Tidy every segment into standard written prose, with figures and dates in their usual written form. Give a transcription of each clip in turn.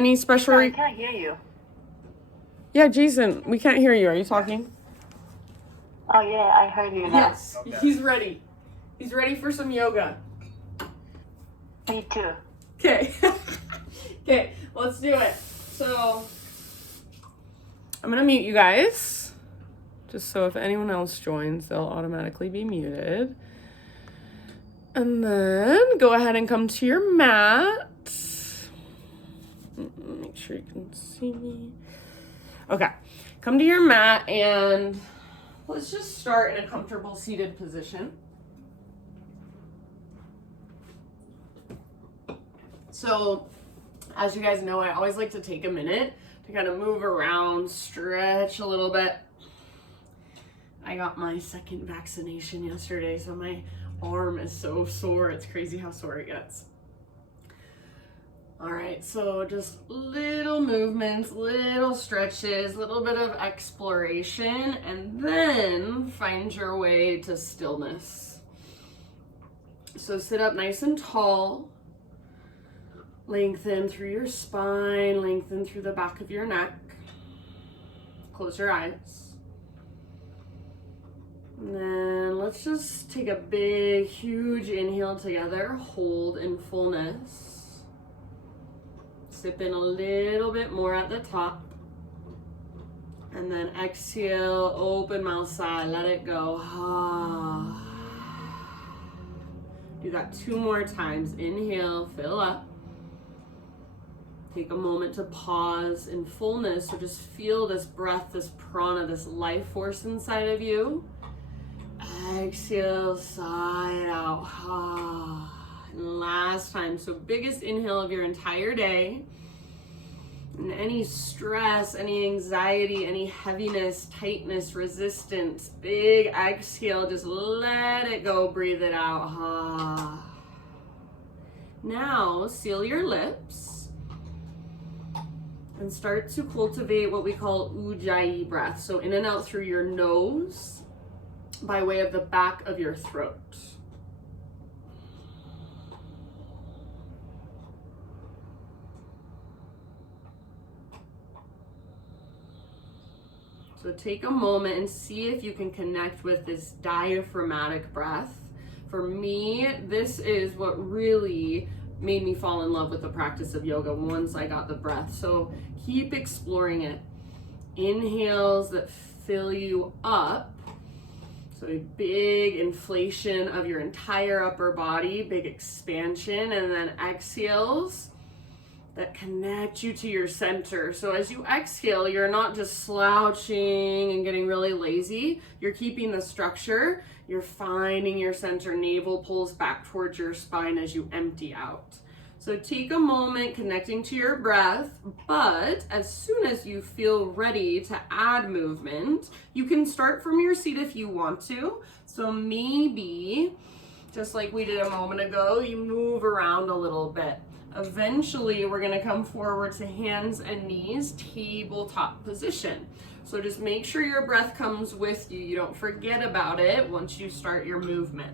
Any special... I can't hear you. Yeah, Jason, we can't hear you. Are you talking? Oh, yeah, I heard you now. Yes, okay. He's ready. He's ready for some yoga. Me too. Okay. Okay, let's do it. So, I'm going to mute you guys. Just so if anyone else joins, they'll automatically be muted. And then go ahead and come to your mat. Make sure you can see me. Okay, come to your mat and let's just start in a comfortable seated position. So, as you guys know, I always like to take a minute to kind of move around, stretch a little bit. I got my second vaccination yesterday, so my arm is so sore. It's crazy how sore it gets. All right, so just little movements, little stretches, little bit of exploration, and then find your way to stillness. So sit up nice and tall. Lengthen through your spine, lengthen through the back of your neck. Close your eyes. And then let's just take a big, huge inhale together. Hold in fullness. Sip in a little bit more at the top. And then exhale, open mouth sigh, let it go. Do that 2 more times. Inhale, fill up. Take a moment to pause in fullness. So just feel this breath, this prana, this life force inside of you. Exhale, sigh it out. And last time. So biggest inhale of your entire day. And any stress, any anxiety, any heaviness, tightness, resistance, big exhale, just let it go, breathe it out. Now seal your lips. And start to cultivate what we call ujjayi breath. So in and out through your nose by way of the back of your throat. So take a moment and see if you can connect with this diaphragmatic breath. For me, this is what really made me fall in love with the practice of yoga once I got the breath. So keep exploring it. Inhales that fill you up. So a big inflation of your entire upper body, big expansion, and then exhales that connect you to your center. So as you exhale, you're not just slouching and getting really lazy. You're keeping the structure. You're finding your center. Navel pulls back towards your spine as you empty out. So take a moment connecting to your breath, but as soon as you feel ready to add movement, you can start from your seat if you want to. So maybe, just like we did a moment ago, you move around a little bit. Eventually, we're gonna come forward to hands and knees, tabletop position. So just make sure your breath comes with you. You don't forget about it once you start your movement.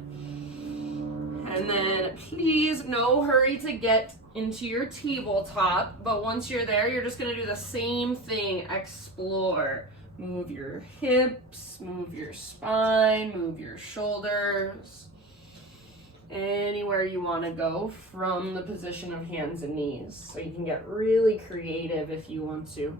And then please, no hurry to get into your tabletop, but once you're there, you're just gonna do the same thing, explore. Move your hips, move your spine, move your shoulders. Anywhere you wanna go from the position of hands and knees. So you can get really creative if you want to.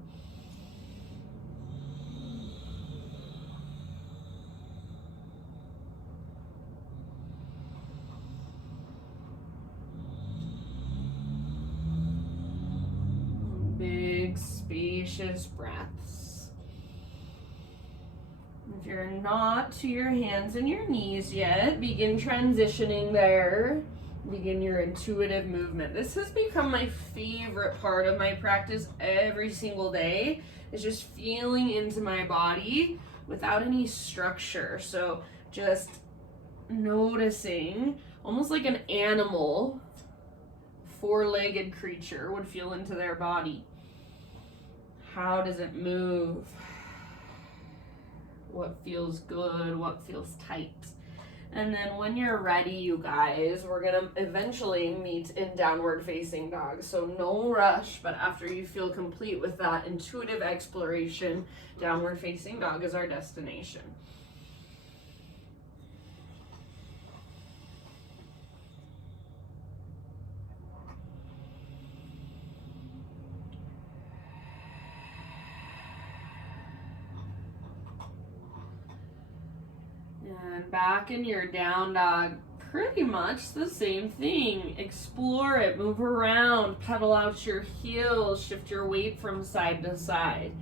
Big, spacious breaths. If you're not to your hands and your knees yet, begin transitioning there. Begin your intuitive movement. This has become my favorite part of my practice every single day, is just feeling into my body without any structure. So just noticing, almost like an animal, 4-legged creature would feel into their body. How does it move? What feels good? What feels tight? And then when you're ready, you guys, we're gonna eventually meet in downward facing dog. So no rush, but after you feel complete with that intuitive exploration, downward facing dog is our destination. And back in your down dog, pretty much the same thing. Explore it, move around, pedal out your heels, shift your weight from side to side.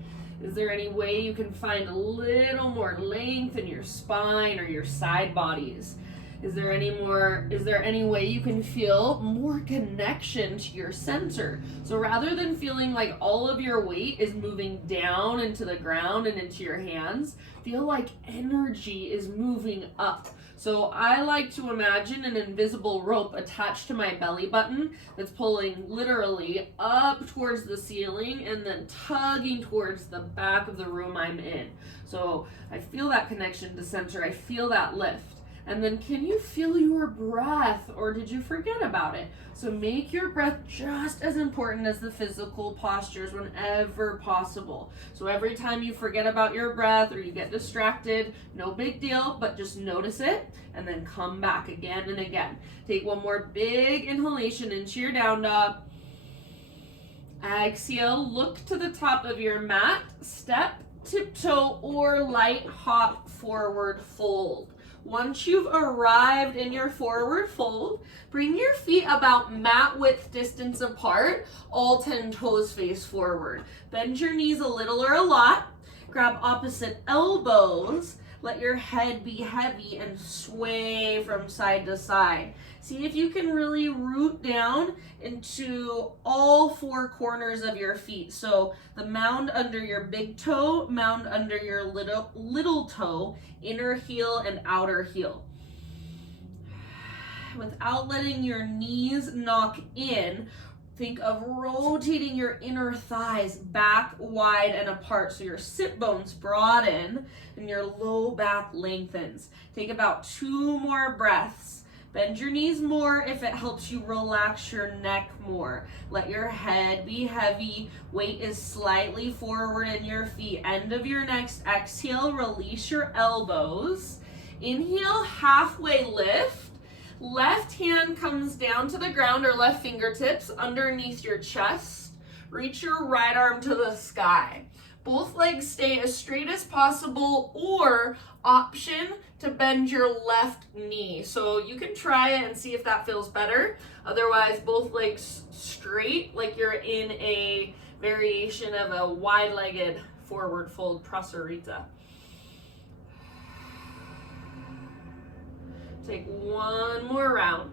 Is there any way you can find a little more length in your spine or your side bodies? Is there any way you can feel more connection to your center? So rather than feeling like all of your weight is moving down into the ground and into your hands, feel like energy is moving up. So I like to imagine an invisible rope attached to my belly button that's pulling literally up towards the ceiling and then tugging towards the back of the room I'm in. So I feel that connection to center. I feel that lift. And then can you feel your breath, or did you forget about it? So make your breath just as important as the physical postures whenever possible. So every time you forget about your breath or you get distracted, no big deal, but just notice it and then come back again and again. Take one more big inhalation into your down dog. Exhale, look to the top of your mat, step, tiptoe, or light hop forward fold. Once you've arrived in your forward fold, bring your feet about mat width distance apart, all 10 toes face forward. Bend your knees a little or a lot, grab opposite elbows, let your head be heavy and sway from side to side. See if you can really root down into all four corners of your feet. So the mound under your big toe, mound under your little toe, inner heel and outer heel. Without letting your knees knock in, think of rotating your inner thighs back, wide, and apart so your sit bones broaden and your low back lengthens. Take about 2 more breaths. Bend your knees more if it helps you relax your neck more. Let your head be heavy. Weight is slightly forward in your feet. End of your next exhale, release your elbows. Inhale, halfway lift. Left hand comes down to the ground or left fingertips underneath your chest. Reach your right arm to the sky. Both legs stay as straight as possible, or option to bend your left knee. So you can try it and see if that feels better. Otherwise, both legs straight, like you're in a variation of a wide-legged forward fold prasarita. Take one more round.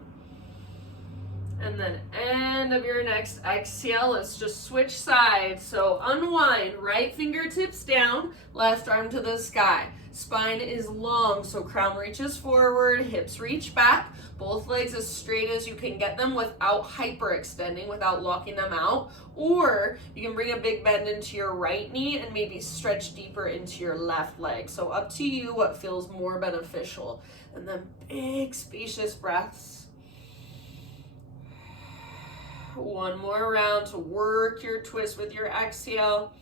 And then end of your next exhale, let's just switch sides. So unwind, right fingertips down, left arm to the sky. Spine is long, so crown reaches forward, hips reach back, both legs as straight as you can get them without hyperextending, without locking them out. Or you can bring a big bend into your right knee and maybe stretch deeper into your left leg. So up to you what feels more beneficial. And then big spacious breaths. One more round to work your twist with your exhale.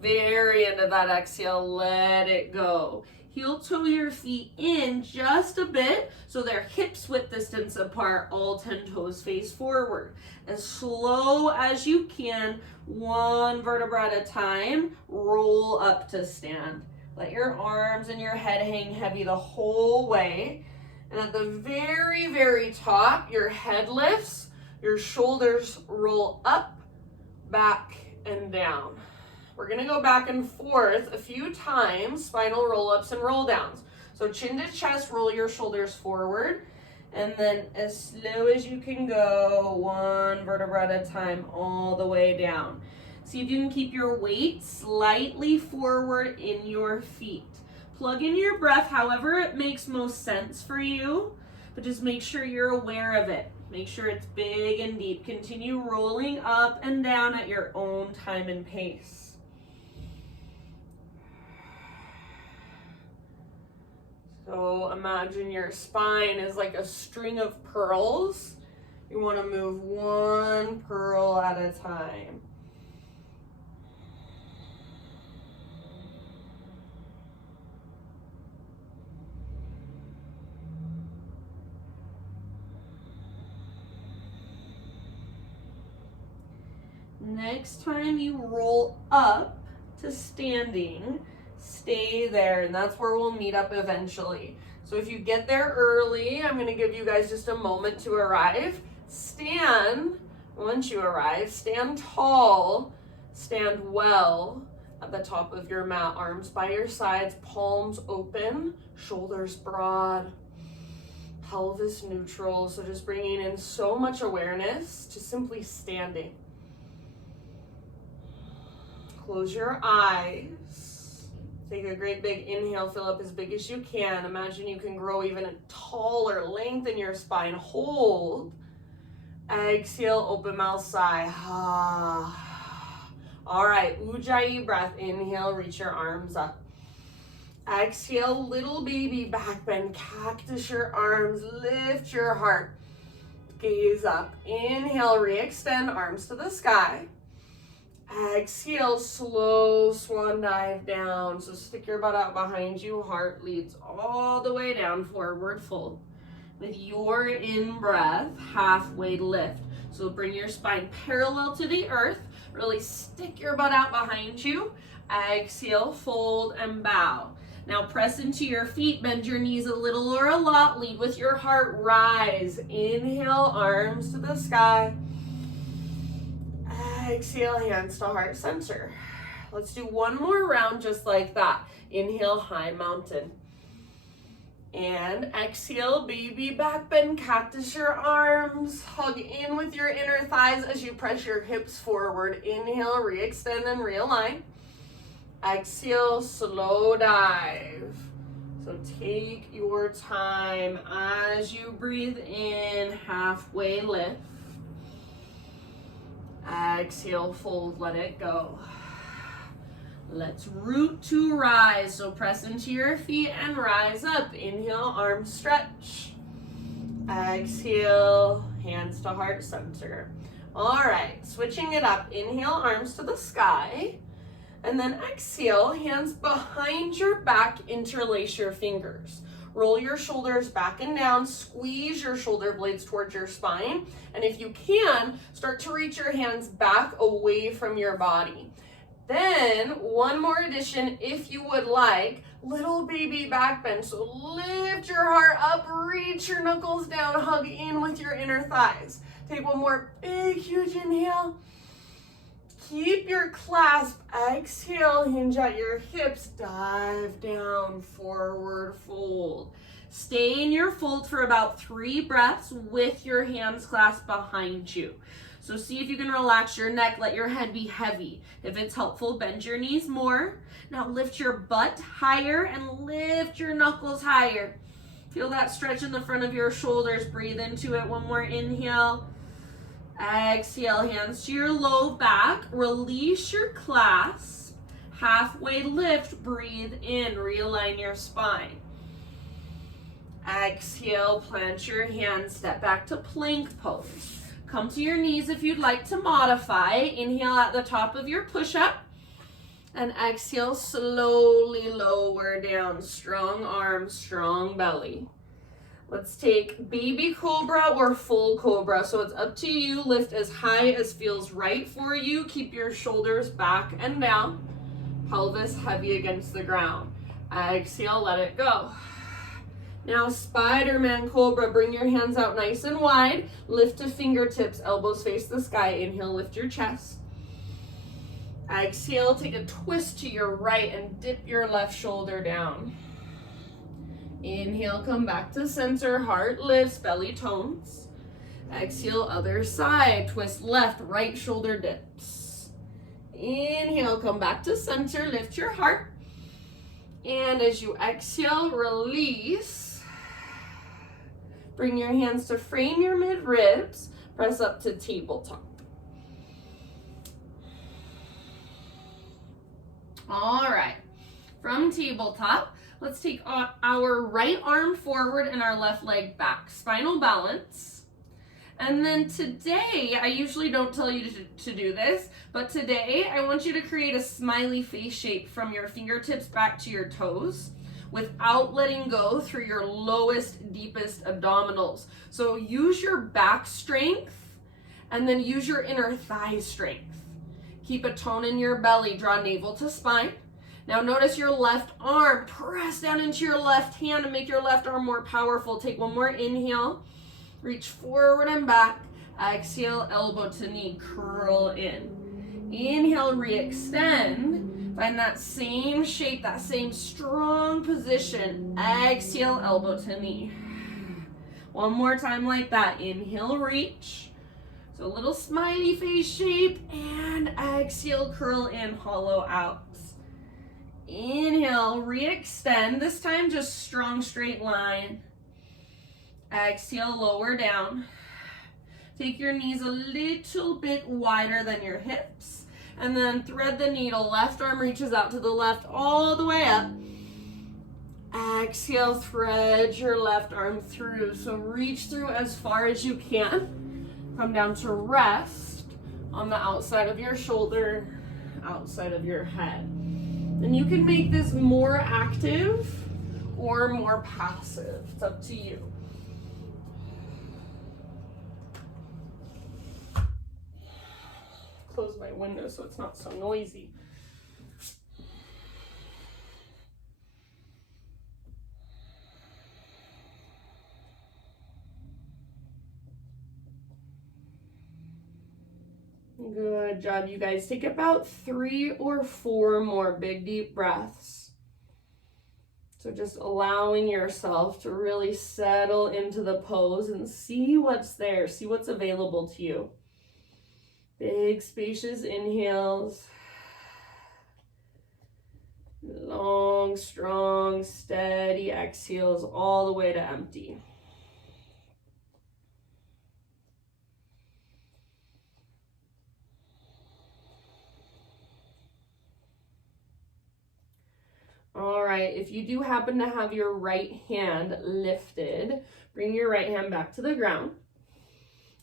Very end of that exhale, let it go. Heel toe your feet in just a bit so they're hips width distance apart, all 10 toes face forward. As slow as you can, one vertebra at a time, roll up to stand. Let your arms and your head hang heavy the whole way. And at the very, very top, your head lifts. Your shoulders roll up, back, and down. We're gonna go back and forth a few times, spinal roll-ups and roll-downs. So chin to chest, roll your shoulders forward, and then as slow as you can go, one vertebra at a time, all the way down. See if you can keep your weight slightly forward in your feet. Plug in your breath however it makes most sense for you, but just make sure you're aware of it. Make sure it's big and deep. Continue rolling up and down at your own time and pace. So imagine your spine is like a string of pearls. You want to move one pearl at a time. Next time you roll up to standing, stay there, and that's where we'll meet up eventually. So if you get there early, I'm going to give you guys just a moment to arrive. Stand, once you arrive, stand tall, stand well at the top of your mat, arms by your sides, palms open, shoulders broad, pelvis neutral. So just bringing in so much awareness to simply standing. Close your eyes. Take a great big inhale, fill up as big as you can. Imagine you can grow even a taller, lengthen your spine. Hold. Exhale, open mouth, sigh. All right, Ujjayi breath. Inhale, reach your arms up. Exhale, little baby back bend. Cactus your arms, lift your heart. Gaze up. Inhale, re-extend, arms to the sky. Exhale, slow swan dive down. So stick your butt out behind you. Heart leads all the way down, forward fold. With your in-breath, halfway lift. So bring your spine parallel to the earth. Really stick your butt out behind you. Exhale, fold and bow. Now press into your feet, bend your knees a little or a lot. Lead with your heart, rise. Inhale, arms to the sky. Exhale, hands to heart center. Let's do one more round just like that. Inhale, high mountain. And exhale, baby back bend, cactus your arms. Hug in with your inner thighs as you press your hips forward. Inhale, re-extend and realign. Exhale, slow dive. So take your time as you breathe in, halfway lift. Exhale, fold, let it go. Let's root to rise. So press into your feet and rise up. Inhale, arms stretch. Exhale, hands to heart center. All right, switching it up. Inhale, arms to the sky. And then exhale, hands behind your back, interlace your fingers. Roll your shoulders back and down, squeeze your shoulder blades towards your spine. And if you can, start to reach your hands back away from your body. Then one more addition, if you would like, little baby back bend. So lift your heart up, reach your knuckles down, hug in with your inner thighs. Take one more big, huge inhale. Keep your clasp, exhale, hinge at your hips, dive down, forward fold. Stay in your fold for about 3 breaths with your hands clasped behind you. So see if you can relax your neck, let your head be heavy. If it's helpful, bend your knees more. Now lift your butt higher and lift your knuckles higher. Feel that stretch in the front of your shoulders, breathe into it, one more inhale. Exhale, hands to your low back, release your clasp, halfway lift, breathe in, realign your spine. Exhale, plant your hands, step back to plank pose. Come to your knees if you'd like to modify. Inhale at the top of your push-up, and exhale, slowly lower down, strong arms, strong belly. Let's take baby cobra or full cobra. So it's up to you. Lift as high as feels right for you. Keep your shoulders back and down. Pelvis heavy against the ground. Exhale, let it go. Now Spiderman Cobra. Bring your hands out nice and wide. Lift to fingertips, elbows face the sky. Inhale, lift your chest. Exhale, take a twist to your right and dip your left shoulder down. Inhale, come back to center, heart lifts, belly tones. Exhale, other side, twist left, right shoulder dips. Inhale, come back to center, lift your heart. And as you exhale, release. Bring your hands to frame your mid-ribs, press up to tabletop. All right, from tabletop, Let's take our right arm forward and our left leg back. Spinal balance. And then today, I usually don't tell you to do this, but today I want you to create a smiley face shape from your fingertips back to your toes without letting go through your lowest, deepest abdominals. So use your back strength and then use your inner thigh strength. Keep a tone in your belly, draw navel to spine. Now notice your left arm, press down into your left hand and make your left arm more powerful. Take one more inhale, reach forward and back. Exhale, elbow to knee, curl in. Inhale, re-extend. Find that same shape, that same strong position. Exhale, elbow to knee. One more time like that. Inhale, reach. So a little smiley face shape, and exhale, curl in, hollow out. Inhale, re-extend. This time just strong straight line. Exhale, lower down. Take your knees a little bit wider than your hips, and then thread the needle. Left arm reaches out to the left all the way up. Exhale, thread your left arm through. So reach through as far as you can. Come down to rest on the outside of your shoulder, outside of your head. And you can make this more active or more passive. It's up to you. Close my window so it's not so noisy. Good job, you guys. Take about 3 or 4 more big, deep breaths. So just allowing yourself to really settle into the pose and see what's there, see what's available to you. Big, spacious inhales. Long, strong, steady exhales all the way to empty. All right, if you do happen to have your right hand lifted, bring your right hand back to the ground.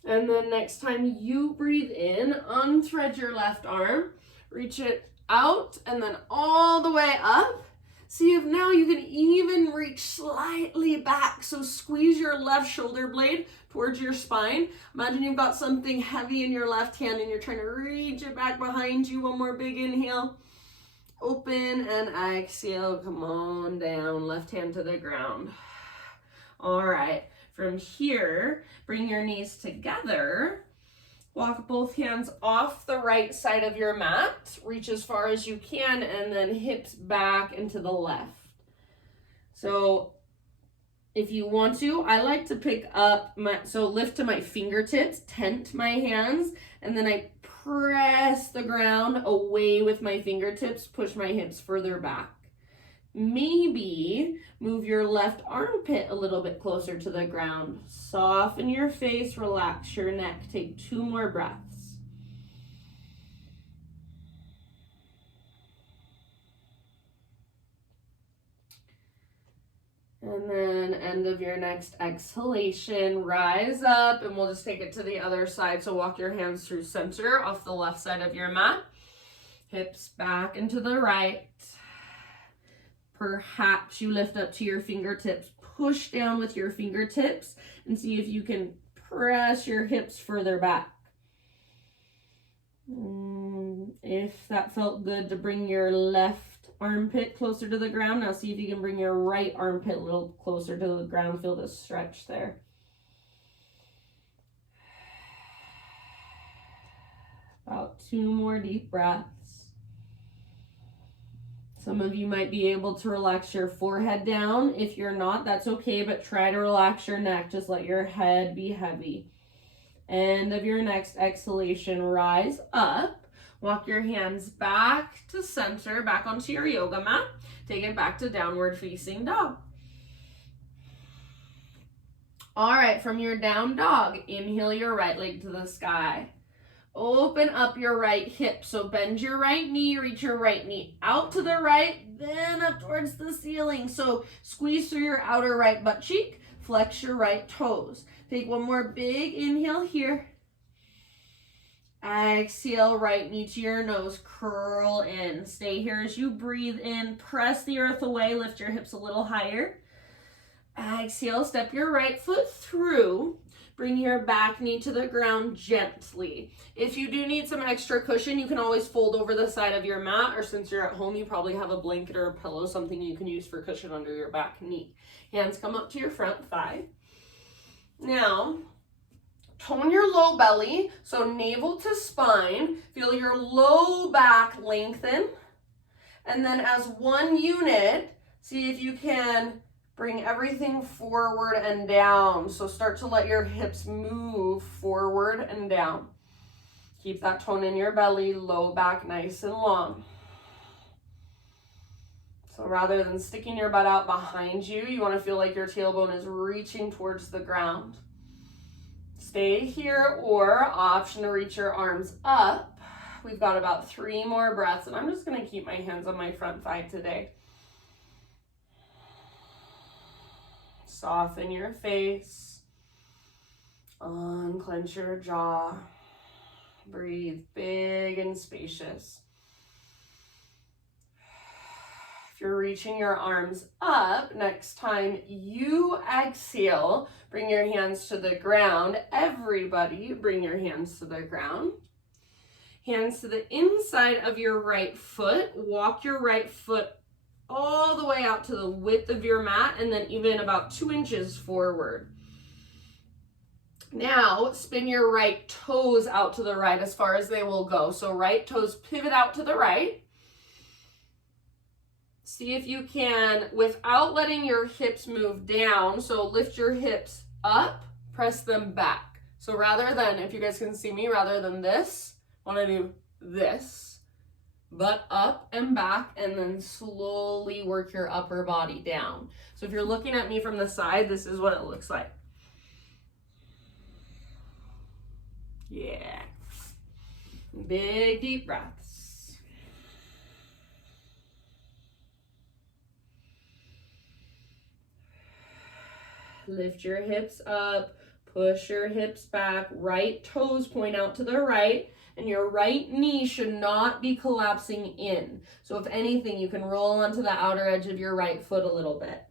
And then next time you breathe in, unthread your left arm, reach it out and then all the way up. See if now you can even reach slightly back. So squeeze your left shoulder blade towards your spine. Imagine you've got something heavy in your left hand and you're trying to reach it back behind you. One more big inhale. Open and exhale. Come on down. Left hand to the ground. All right. From here, bring your knees together. Walk both hands off the right side of your mat. Reach as far as you can and then hips back into the left. So if you want to, I like to pick up lift to my fingertips, tent my hands, and then I press the ground away with my fingertips, push my hips further back. Maybe move your left armpit a little bit closer to the ground. Soften your face, relax your neck. Take 2 more breaths. And then end of your next exhalation, rise up, and we'll just take it to the other side. So walk your hands through center off the left side of your mat. Hips back into the right. Perhaps you lift up to your fingertips, push down with your fingertips, and see if you can press your hips further back. If that felt good to bring your left armpit closer to the ground, now see if you can bring your right armpit a little closer to the ground. Feel the stretch there. About 2 more deep breaths. Some of you might be able to relax your forehead down. If you're not, that's okay, but try to relax your neck. Just let your head be heavy. End of your next exhalation, rise up. Walk your hands back to center, back onto your yoga mat. Take it back to downward facing dog. All right, from your down dog, inhale your right leg to the sky. Open up your right hip. So bend your right knee, reach your right knee out to the right, then up towards the ceiling. So squeeze through your outer right butt cheek, flex your right toes. Take one more big inhale here. Exhale, right knee to your nose, curl in. Stay here as you breathe in, press the earth away, lift your hips a little higher. Exhale, step your right foot through. Bring your back knee to the ground gently. If you do need some extra cushion, you can always fold over the side of your mat, or since you're at home, you probably have a blanket or a pillow, something you can use for cushion under your back knee. Hands come up to your front thigh. Now, tone your low belly, so navel to spine. Feel your low back lengthen. And then as one unit, see if you can bring everything forward and down. So start to let your hips move forward and down. Keep that tone in your belly, low back nice and long. So rather than sticking your butt out behind you, you want to feel like your tailbone is reaching towards the ground. Stay here, or option to reach your arms up. We've got about 3 more breaths, and I'm just going to keep my hands on my front thigh today. Soften your face, unclench your jaw, breathe big and spacious. If you're reaching your arms up, next time you exhale, bring your hands to the ground. Everybody, bring your hands to the ground. Hands to the inside of your right foot. Walk your right foot all the way out to the width of your mat, and then even about 2 inches forward. Now, spin your right toes out to the right as far as they will go. So right toes pivot out to the right. See if you can, without letting your hips move down, so lift your hips up, press them back. So rather than, if you guys can see me, rather than this, I want to do this. Butt up and back, and then slowly work your upper body down. So if you're looking at me from the side, this is what it looks like. Yeah. Big deep breaths. Lift your hips up, push your hips back, right toes point out to the right. And your right knee should not be collapsing in. So if anything, you can roll onto the outer edge of your right foot a little bit.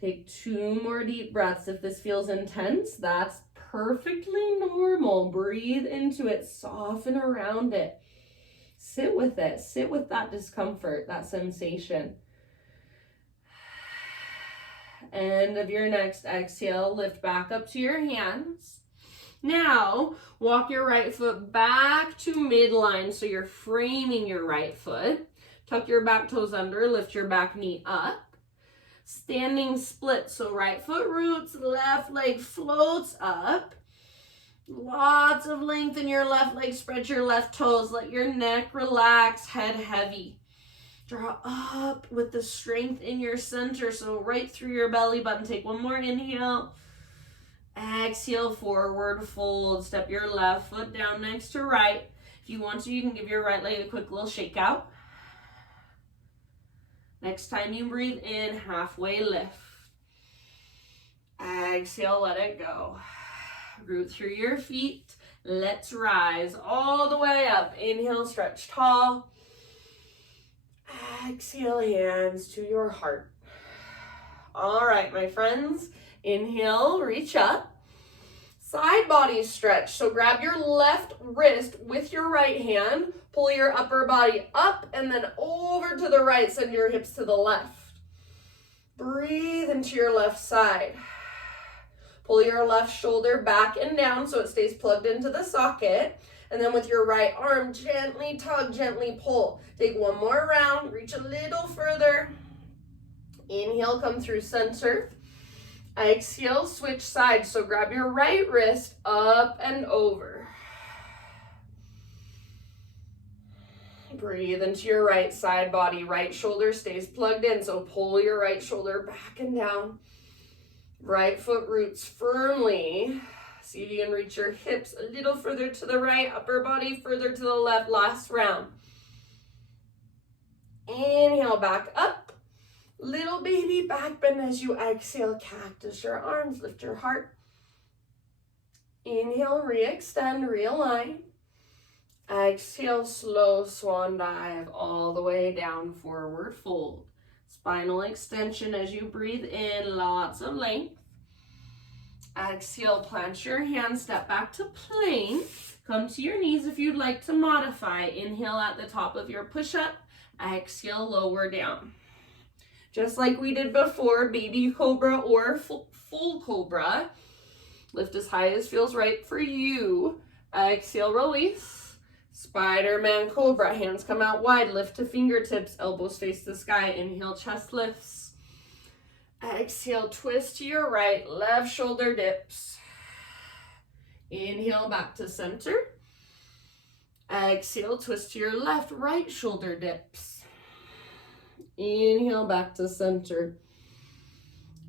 Take 2 more deep breaths. If this feels intense, that's perfectly normal. Breathe into it, soften around it. Sit with it, sit with that discomfort, that sensation. End of your next exhale, lift back up to your hands. Now, walk your right foot back to midline, so you're framing your right foot. Tuck your back toes under, lift your back knee up. Standing split, so right foot roots, left leg floats up. Lots of length in your left leg, spread your left toes, let your neck relax, head heavy. Draw up with the strength in your center, so right through your belly button. Take 1 more inhale. Exhale, forward fold. Step your left foot down next to right. If you want to, you can give your right leg a quick little shake out. Next time you breathe in, halfway lift. Exhale, let it go. Root through your feet. Let's rise all the way up. Inhale, stretch tall. Exhale, hands to your heart. All right, my friends. Inhale, reach up. Side body stretch. So grab your left wrist with your right hand. Pull your upper body up and then over to the right. Send your hips to the left. Breathe into your left side. Pull your left shoulder back and down so it stays plugged into the socket. And then with your right arm, gently tug, gently pull. Take 1 more round, reach a little further. Inhale, come through center. Exhale, switch sides. So grab your right wrist up and over. Breathe into your right side body. Right shoulder stays plugged in, so pull your right shoulder back and down. Right foot roots firmly. See if you can reach your hips a little further to the right, upper body further to the left. Last round. Inhale, back up. Little baby back bend as you exhale, cactus your arms, lift your heart. Inhale, re-extend, realign. Exhale, slow swan dive all the way down, forward fold. Spinal extension as you breathe in, lots of length. Exhale, plant your hands, step back to plank. Come to your knees if you'd like to modify. Inhale at the top of your push-up. Exhale, lower down. Just like we did before, baby cobra or full cobra. Lift as high as feels right for you. Exhale, release. Spiderman Cobra, hands come out wide, lift to fingertips, elbows face the sky. Inhale, chest lifts. Exhale, twist to your right, left shoulder dips. Inhale, back to center. Exhale, twist to your left, right shoulder dips. Inhale, back to center.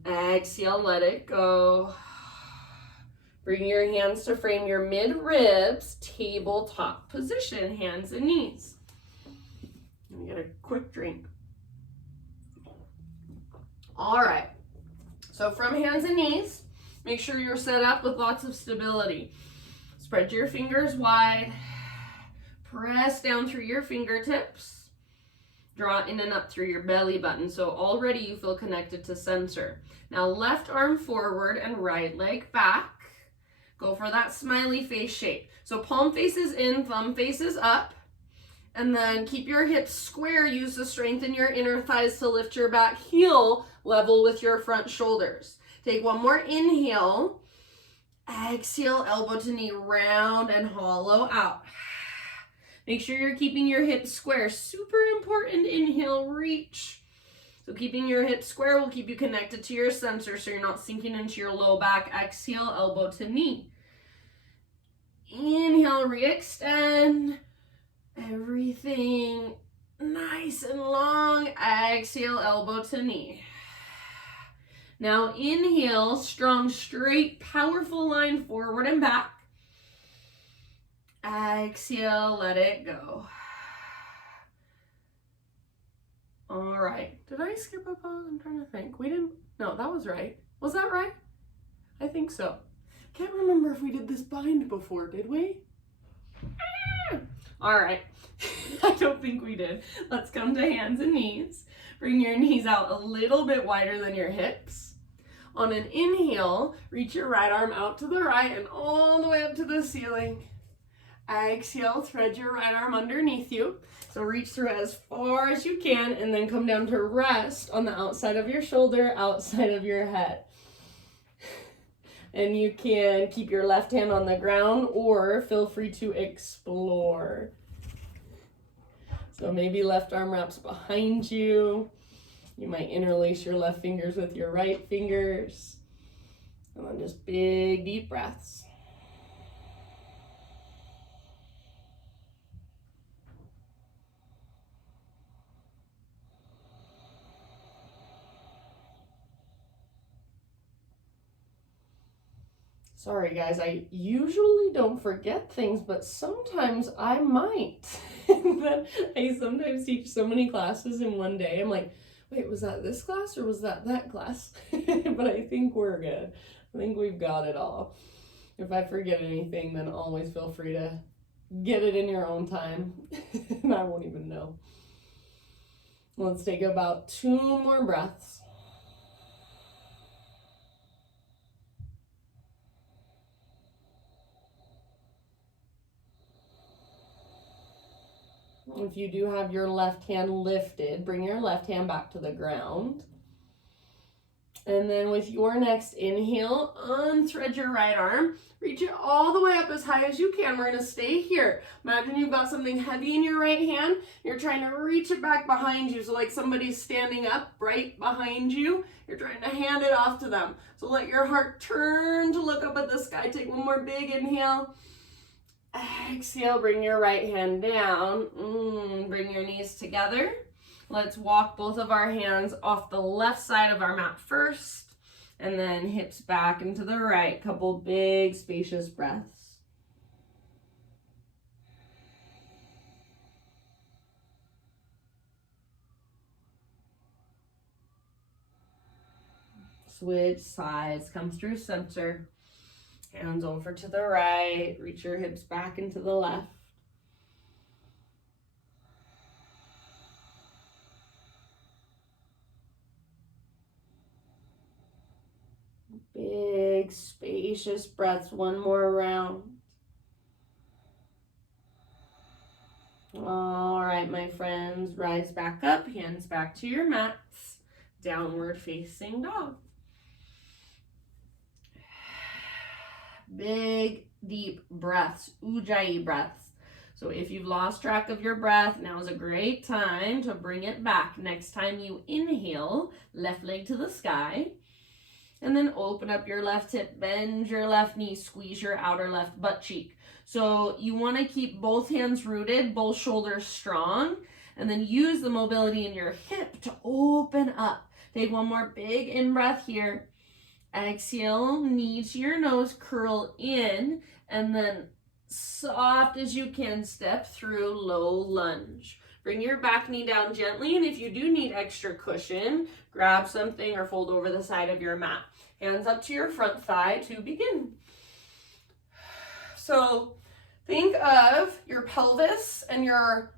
Exhale, let it go. Bring your hands to frame your mid-ribs, tabletop position, hands and knees. Let me get a quick drink. All right, so from hands and knees, make sure you're set up with lots of stability. Spread your fingers wide, press down through your fingertips, draw in and up through your belly button. So already you feel connected to center. Now left arm forward and right leg back. Go for that smiley face shape. So palm faces in, thumb faces up. And then keep your hips square. Use the strength in your inner thighs to lift your back heel level with your front shoulders. Take one more inhale. Exhale, elbow to knee, round and hollow out. Make sure you're keeping your hips square. Super important. Inhale, reach. So keeping your hips square will keep you connected to your center so you're not sinking into your low back. Exhale, elbow to knee. Inhale, re-extend. Everything nice and long. Exhale, elbow to knee. Now inhale, strong, straight, powerful line forward and back. Exhale, let it go. All right. Did I skip a pause? I'm trying to think. We didn't. No, that was right. Was that right? I think so. Can't remember if we did this bind before, did we? All right. I don't think we did. Let's come to hands and knees. Bring your knees out a little bit wider than your hips. On an inhale, reach your right arm out to the right and all the way up to the ceiling. Exhale, thread your right arm underneath you. So reach through as far as you can and then come down to rest on the outside of your shoulder, outside of your head. And you can keep your left hand on the ground or feel free to explore. So maybe left arm wraps behind you. You might interlace your left fingers with your right fingers. And then just big, deep breaths. Sorry guys, I usually don't forget things, but sometimes I might. And then I sometimes teach so many classes in one day. I'm like, wait, was that this class or was that class? But I think we're good. I think we've got it all. If I forget anything, then always feel free to get it in your own time. And I won't even know. Let's take about 2 more breaths. If you do have your left hand lifted, bring your left hand back to the ground. And then with your next inhale, unthread your right arm. Reach it all the way up as high as you can. We're going to stay here. Imagine you've got something heavy in your right hand. You're trying to reach it back behind you. So like somebody's standing up right behind you. You're trying to hand it off to them. So let your heart turn to look up at the sky. Take one more big inhale. Exhale, bring your right hand down. Bring your knees together. Let's walk both of our hands off the left side of our mat first. And then hips back into the right. Couple big, spacious breaths. Switch sides. Come through center. Hands over to the right. Reach your hips back into the left. Big, spacious breaths. One more round. All right, my friends. Rise back up. Hands back to your mats. Downward facing dog. Big, deep breaths. Ujjayi breaths. So if you've lost track of your breath, now is a great time to bring it back. Next time you inhale, left leg to the sky. And then open up your left hip, bend your left knee, squeeze your outer left butt cheek. So you want to keep both hands rooted, both shoulders strong, and then use the mobility in your hip to open up. Take one more big in-breath here. Exhale, knee to your nose, curl in, and then soft as you can, step through low lunge. Bring your back knee down gently, and if you do need extra cushion, grab something or fold over the side of your mat. Hands up to your front thigh to begin. So think of your pelvis and your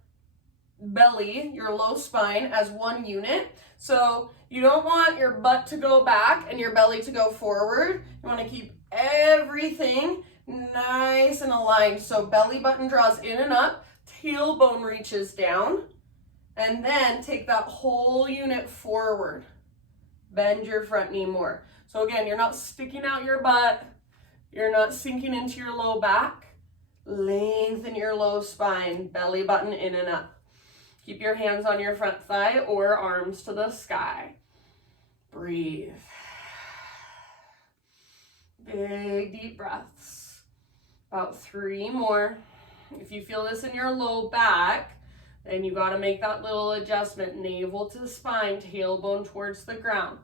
belly, your low spine, as one unit. So you don't want your butt to go back and your belly to go forward. You want to keep everything nice and aligned. So belly button draws in and up, tailbone reaches down, and then take that whole unit forward. Bend your front knee more. So again, you're not sticking out your butt. You're not sinking into your low back. Lengthen your low spine, belly button in and up. Keep your hands on your front thigh or arms to the sky. Breathe. Big, deep breaths. About 3 more. If you feel this in your low back, then you got to make that little adjustment. Navel to spine, tailbone towards the ground.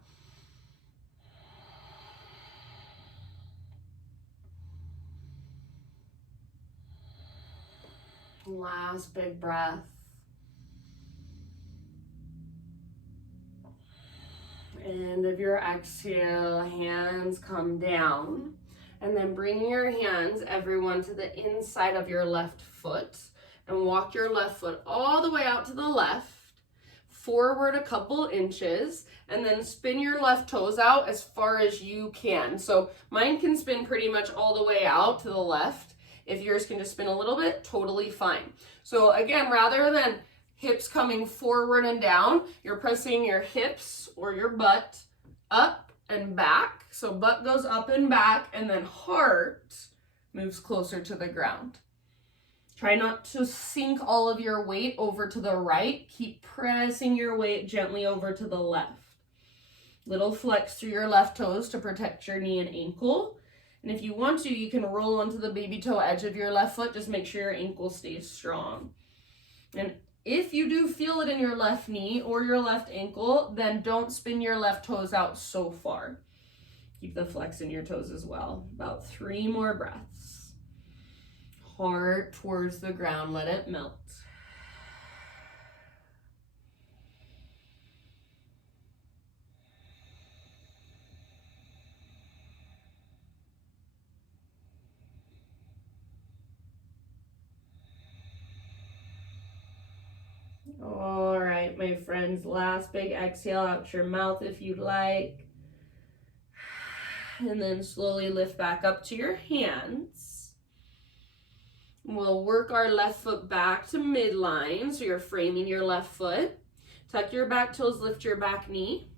Last big breath. End of your exhale, hands come down. And then bring your hands, everyone, to the inside of your left foot. And walk your left foot all the way out to the left. Forward a couple inches. And then spin your left toes out as far as you can. So mine can spin pretty much all the way out to the left. If yours can just spin a little bit, totally fine. So again, rather than hips coming forward and down, you're pressing your hips or your butt up and back. So butt goes up and back, and then heart moves closer to the ground. Try not to sink all of your weight over to the right. Keep pressing your weight gently over to the left. Little flex through your left toes to protect your knee and ankle. And if you want to, you can roll onto the baby toe edge of your left foot. Just make sure your ankle stays strong. And if you do feel it in your left knee or your left ankle, then don't spin your left toes out so far. Keep the flex in your toes as well. About 3 more breaths. Heart towards the ground, let it melt. All right, my friends, last big exhale out your mouth if you'd like. And then slowly lift back up to your hands. We'll work our left foot back to midline, so you're framing your left foot. Tuck your back toes, lift your back knee.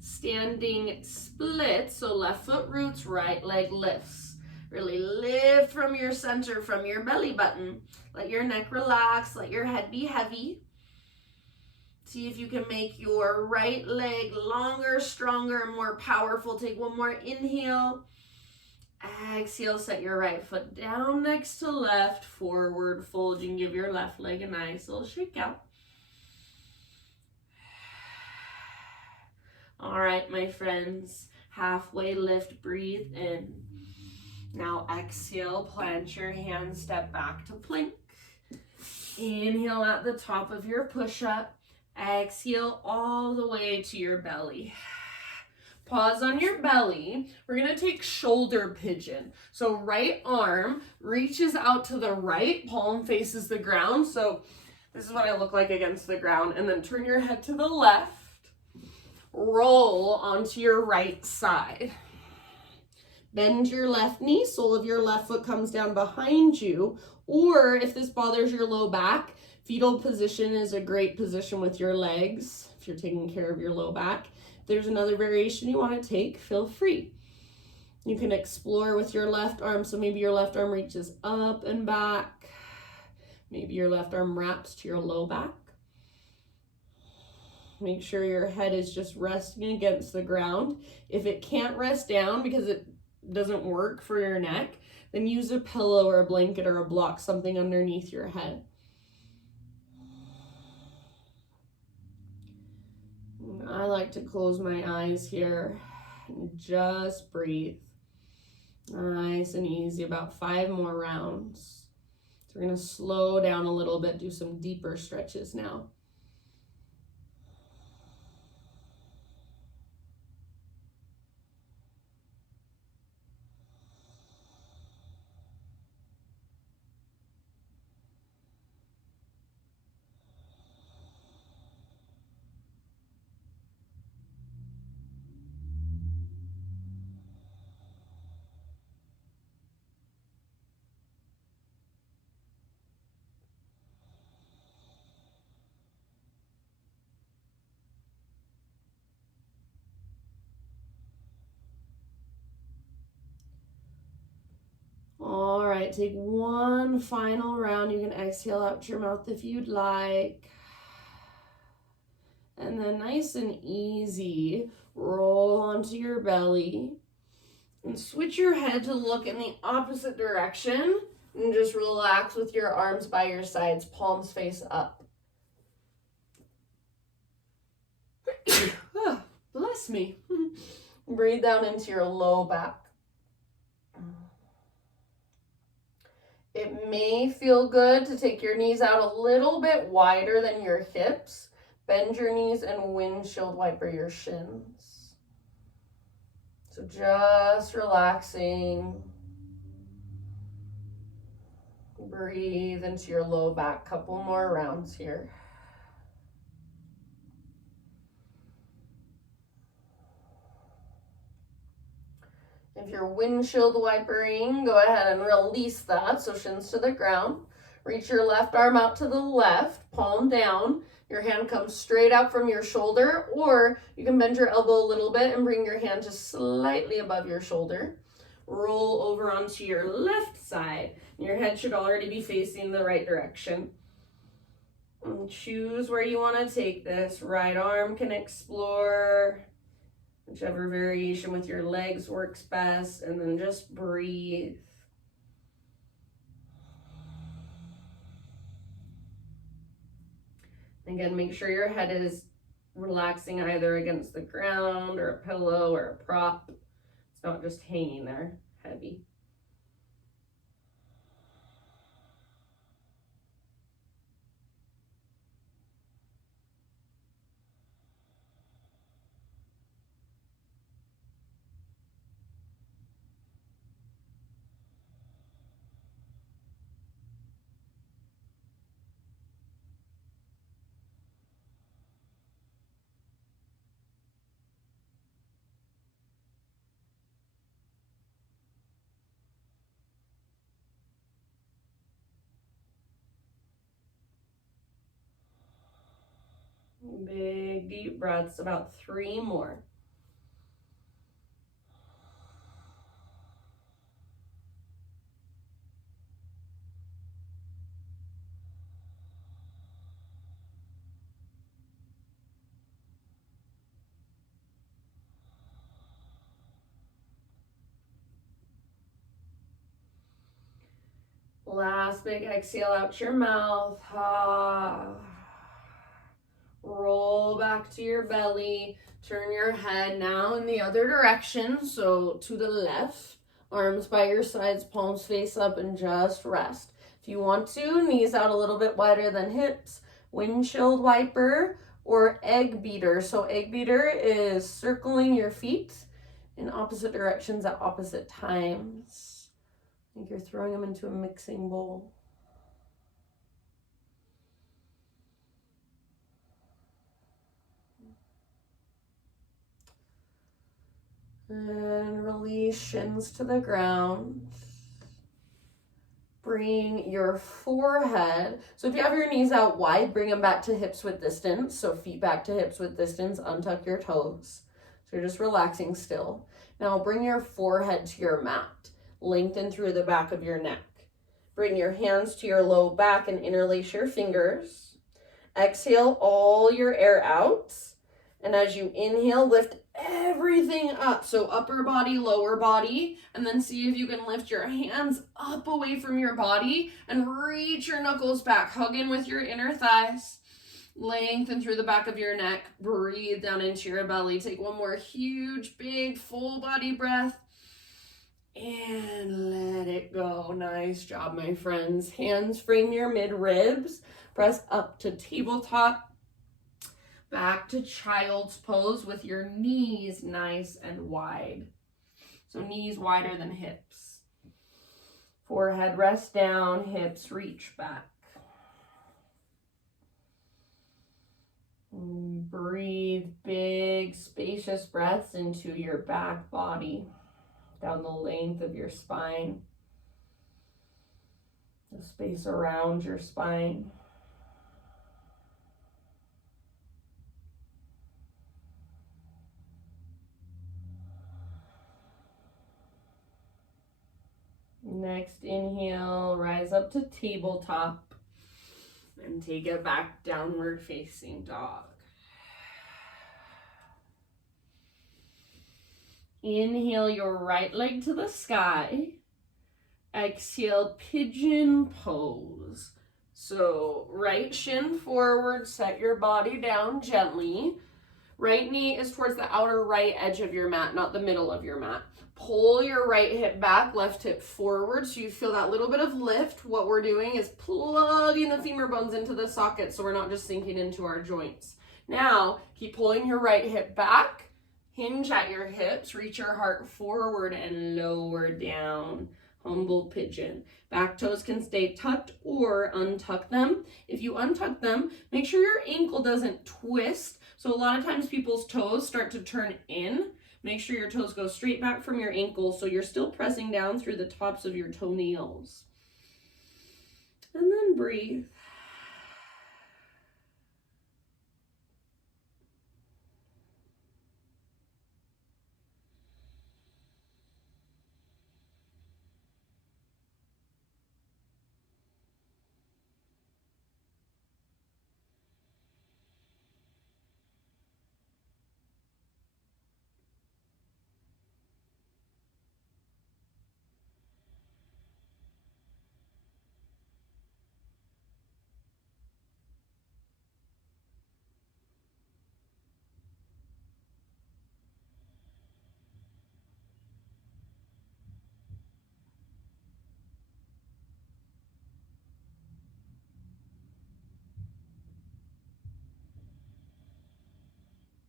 Standing split, so left foot roots, right leg lifts. Really lift from your center, from your belly button. Let your neck relax, let your head be heavy. See if you can make your right leg longer, stronger, and more powerful. Take one more inhale. Exhale, set your right foot down next to left, forward fold. You can give your left leg a nice little shake out. All right, my friends, halfway lift, breathe in. Now exhale, plant your hands, step back to plank. Inhale at the top of your push-up. Exhale all the way to your belly. Pause on your belly. We're gonna take shoulder pigeon. So right arm reaches out to the right, palm faces the ground. So this is what I look like against the ground. And then turn your head to the left. Roll onto your right side. Bend your left knee, sole of your left foot comes down behind you. Or if this bothers your low back, fetal position is a great position with your legs if you're taking care of your low back. If there's another variation you want to take, feel free. You can explore with your left arm. So maybe your left arm reaches up and back. Maybe your left arm wraps to your low back. Make sure your head is just resting against the ground. If it can't rest down because it doesn't work for your neck, then use a pillow or a blanket or a block, something underneath your head. I like to close my eyes here and just breathe. Nice and easy, about 5 more rounds. So we're going to slow down a little bit, do some deeper stretches now. All right, take one final round. You can exhale out your mouth if you'd like. And then nice and easy, roll onto your belly and switch your head to look in the opposite direction and just relax with your arms by your sides, palms face up. Bless me. Breathe down into your low back. It may feel good to take your knees out a little bit wider than your hips. Bend your knees and windshield wiper your shins. So just relaxing. Breathe into your low back. Couple more rounds here. If you're windshield wipering, go ahead and release that. So shins to the ground. Reach your left arm out to the left, palm down. Your hand comes straight out from your shoulder, or you can bend your elbow a little bit and bring your hand just slightly above your shoulder. Roll over onto your left side. Your head should already be facing the right direction. And choose where you want to take this. Right arm can explore. Whichever variation with your legs works best, and then just breathe. Again, make sure your head is relaxing either against the ground or a pillow or a prop. It's not just hanging there heavy. Big deep breaths, about 3 more. Last big exhale out your mouth. Roll back to your belly. Turn your head now in the other direction, so to the left. Arms by your sides, palms face up, and just rest. If you want to, knees out a little bit wider than hips. Windshield wiper or egg beater. So egg beater is circling your feet in opposite directions at opposite times. I think you're throwing them into a mixing bowl. And release shins to the ground. Bring your forehead. So if you have your knees out wide, bring them back to hips with distance. So feet back to hips with distance. Untuck your toes. So you're just relaxing still. Now bring your forehead to your mat. Lengthen through the back of your neck. Bring your hands to your low back and interlace your fingers. Exhale all your air out. And as you inhale, lift everything up. So upper body, lower body, and then see if you can lift your hands up away from your body and reach your knuckles back. Hug in with your inner thighs. Lengthen through the back of your neck. Breathe down into your belly. Take one more huge, big, full body breath. And let it go. Nice job, my friends. Hands frame your mid-ribs. Press up to tabletop. Back to child's pose with your knees nice and wide. So knees wider than hips. Forehead rest down, hips reach back. And breathe big, spacious breaths into your back body, down the length of your spine, the space around your spine. Next inhale, rise up to tabletop and take it back, downward facing dog. Inhale your right leg to the sky. Exhale, pigeon pose. So right shin forward, set your body down gently. Right knee is towards the outer right edge of your mat, not the middle of your mat. Pull your right hip back, left hip forward, so you feel that little bit of lift. What we're doing is plugging the femur bones into the socket so we're not just sinking into our joints. Now, keep pulling your right hip back, hinge at your hips, reach your heart forward and lower down. Humble pigeon. Back toes can stay tucked or untuck them. If you untuck them, make sure your ankle doesn't twist. So a lot of times people's toes start to turn in. Make sure your toes go straight back from your ankles so you're still pressing down through the tops of your toenails. And then breathe.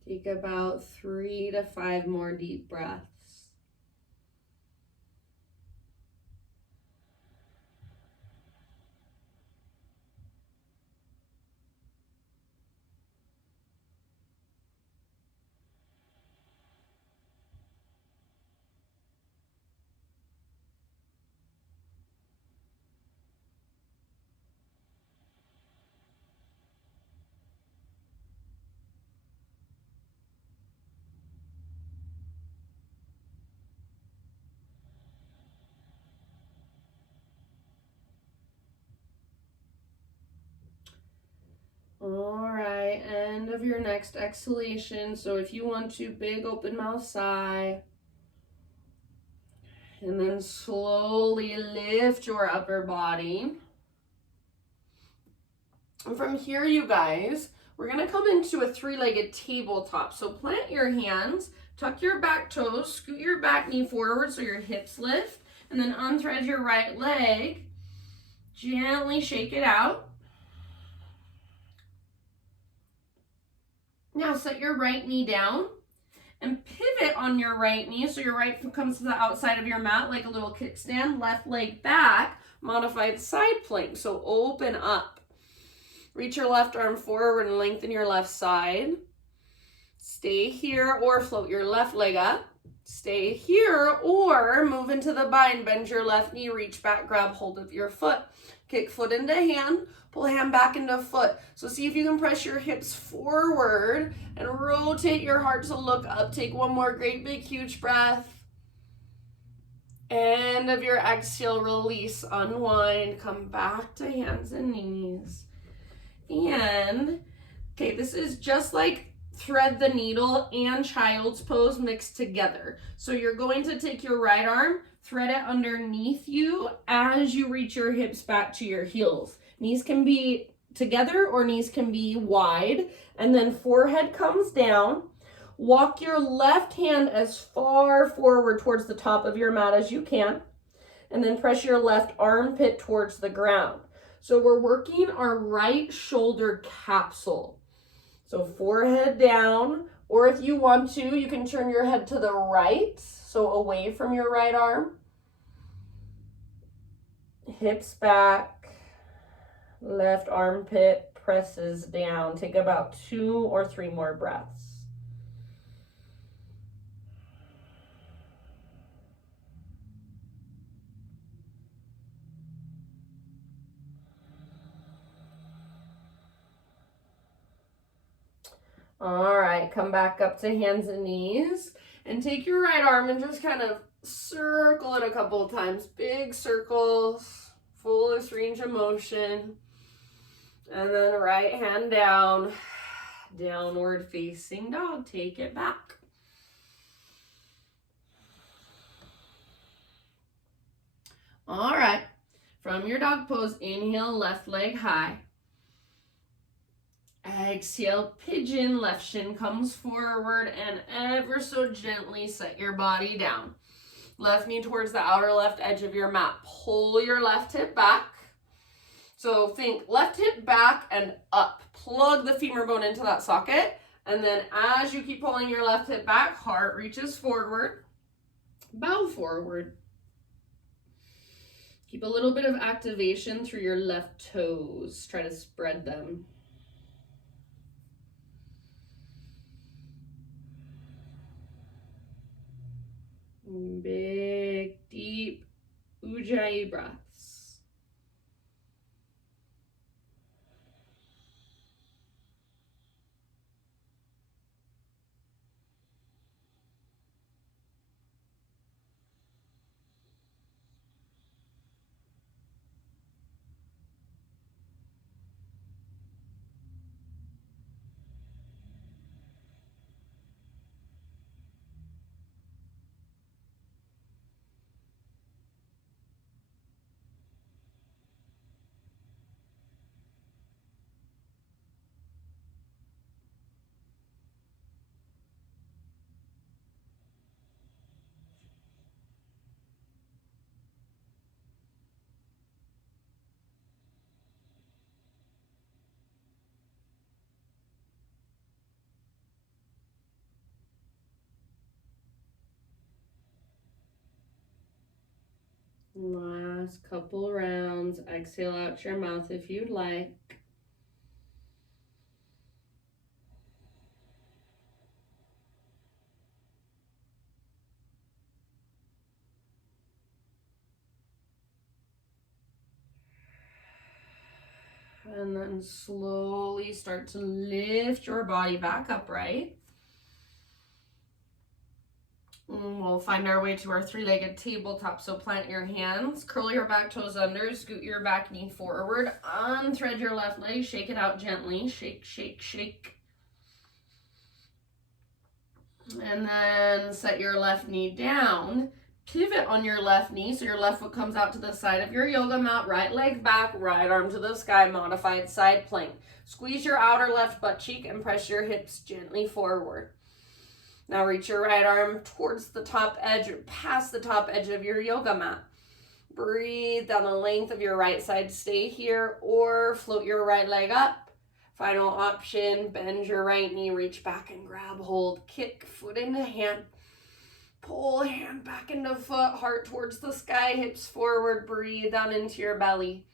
Take about 3 to 5 more deep breaths. All right, end of your next exhalation. So if you want to, big open mouth sigh. And then slowly lift your upper body. And from here, you guys, We're gonna come into a three-legged tabletop. So plant your hands, tuck your back toes, scoot your back knee forward so your hips lift, and then unthread your right leg. Gently shake it out. Now set your right knee down and pivot on your right knee so your right foot comes to the outside of your mat like a little kickstand. Left leg back, modified side plank. So open up. Reach your left arm forward and lengthen your left side. Stay here or float your left leg up. Stay here or move into the bind. Bend your left knee, reach back, grab hold of your foot. Kick foot into hand, pull hand back into foot. So see if you can press your hips forward and rotate your heart to look up. Take one more great big huge breath. End of your exhale, release, unwind, come back to hands and knees. And, okay, this is just like thread the needle and child's pose mixed together. So you're going to take your right arm, thread it underneath you as you reach your hips back to your heels. Knees can be together or knees can be wide, and then forehead comes down. Walk your left hand as far forward towards the top of your mat as you can, and then press your left armpit towards the ground. So we're working our right shoulder capsule. So forehead down, or if you want to, you can turn your head to the right, so away from your right arm. Hips back, left armpit presses down. Take about 2 or 3 more breaths. All right, come back up to hands and knees and take your right arm and just kind of circle it a couple of times. Big circles, fullest range of motion. And then right hand down, downward facing dog. Take it back. All right, from your dog pose, inhale, left leg high. Exhale, pigeon, left shin comes forward and ever so gently set your body down. Left knee towards the outer left edge of your mat. Pull your left hip back. So think left hip back and up. Plug the femur bone into that socket. And then as you keep pulling your left hip back, heart reaches forward. Bow forward. Keep a little bit of activation through your left toes. Try to spread them. Big, deep Ujjayi breaths. Last couple rounds. Exhale out your mouth if you'd like. And then slowly start to lift your body back upright. We'll find our way to our three-legged tabletop. So plant your hands, curl your back toes under, scoot your back knee forward, unthread your left leg, shake it out gently, shake, shake, shake. And then set your left knee down, Pivot on your left knee, so your left foot comes out to the side of your yoga mat, right leg back, right arm to the sky, modified side plank. Squeeze your outer left butt cheek and press your hips gently forward. Now reach your right arm towards the top edge or past the top edge of your yoga mat. Breathe down the length of your right side, stay here, or float your right leg up. Final option, bend your right knee, reach back and grab hold, kick foot into hand. Pull hand back into foot, heart towards the sky, hips forward, breathe down into your belly.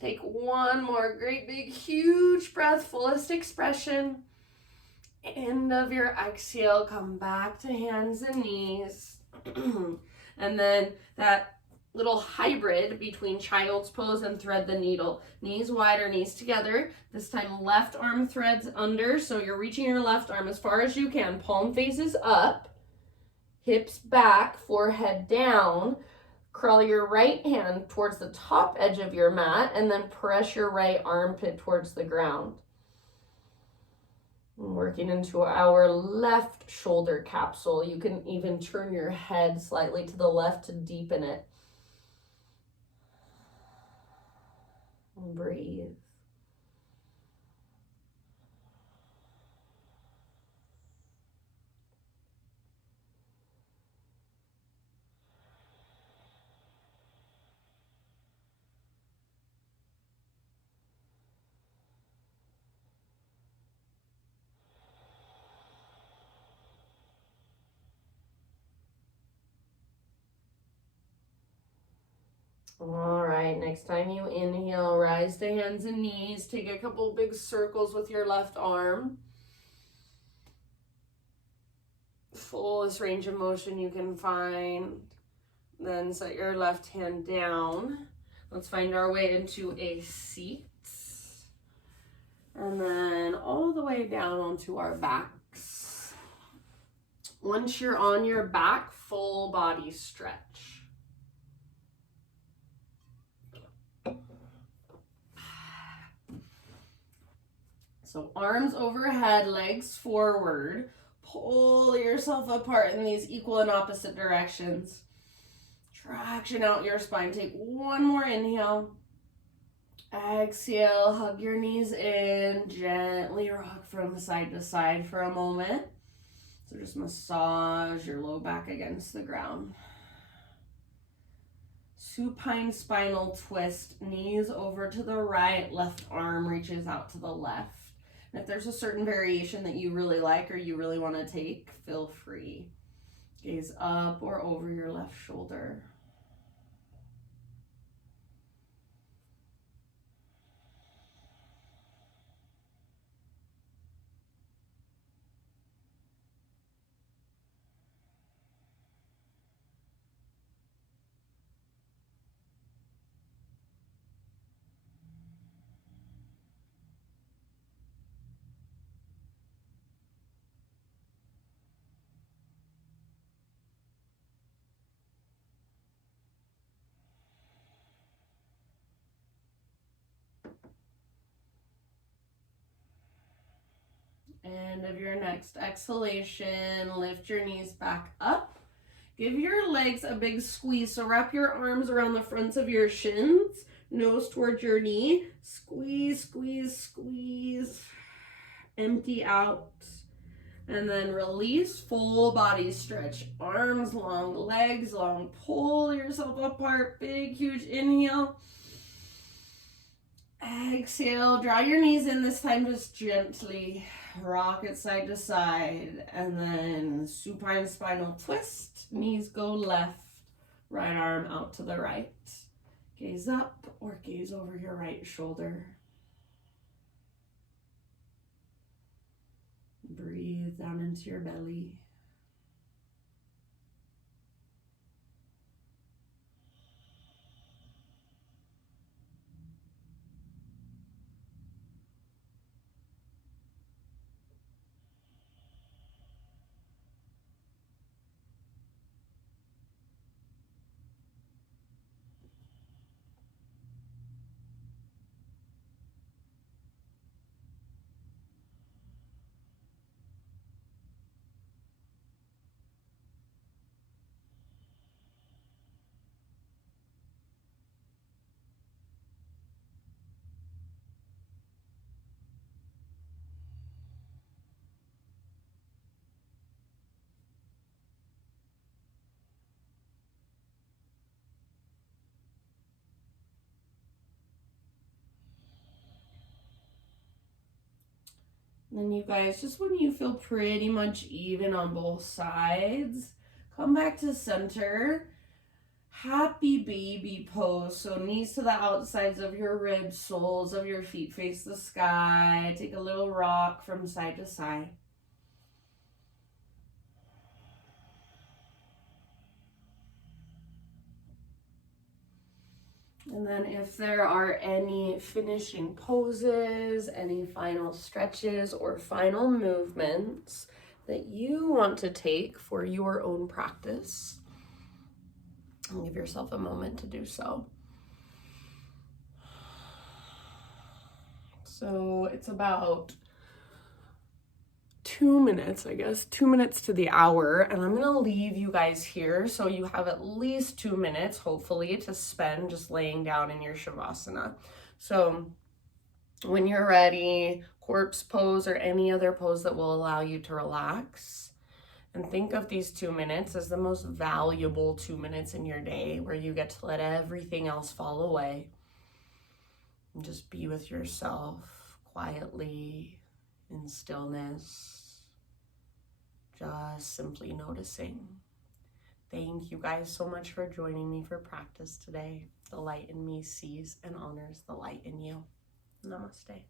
Take one more great big huge breath, fullest expression. End of your exhale, come back to hands and knees. And then that little hybrid between child's pose and thread the needle. Knees wider, knees together. This time left arm threads under, so you're reaching your left arm as far as you can. Palm faces up. Hips back, forehead down. Curl your right hand towards the top edge of your mat and then press your right armpit towards the ground. Working into our left shoulder capsule. You can even turn your head slightly to the left to deepen it. Breathe. All right, next time you inhale, rise to hands and knees. Take a couple big circles with your left arm. Fullest range of motion you can find. Then set your left hand down. Let's find our way into a seat. And then all the way down onto our backs. Once you're on your back, full body stretch. So arms overhead, legs forward. Pull yourself apart in these equal and opposite directions. Traction out your spine. Take one more inhale. Exhale, hug your knees in. Gently rock from side to side for a moment. So just massage your low back against the ground. Supine spinal twist. Knees over to the right. Left arm reaches out to the left. And if there's a certain variation that you really like or you really want to take, feel free. Gaze up or over your left shoulder. End of your next exhalation, lift your knees back up. Give your legs a big squeeze. So wrap your arms around the fronts of your shins, nose towards your knee. Squeeze, squeeze, squeeze. Empty out. And then release, full body stretch. Arms long, legs long. Pull yourself apart. Big, huge inhale. Exhale, draw your knees in, this time just gently rock it side to side, and then supine spinal twist. Knees go left, right arm out to the right. Gaze up or gaze over your right shoulder. Breathe down into your belly. And then you guys, just when you feel pretty much even on both sides, come back to center. Happy baby pose. So knees to the outsides of your ribs, soles of your feet face the sky. Take a little rock from side to side. And then if there are any finishing poses, any final stretches or final movements that you want to take for your own practice, give yourself a moment to do so. So it's about 2 minutes, I guess, 2 minutes to the hour, and I'm gonna leave you guys here so you have at least 2 minutes, hopefully, to spend just laying down in your Shavasana. So when you're ready, corpse pose or any other pose that will allow you to relax. And think of these 2 minutes as the most valuable 2 minutes in your day, where you get to let everything else fall away and just be with yourself quietly in stillness, just simply noticing. Thank you guys so much for joining me for practice today. The light in me sees and honors the light in you. Namaste.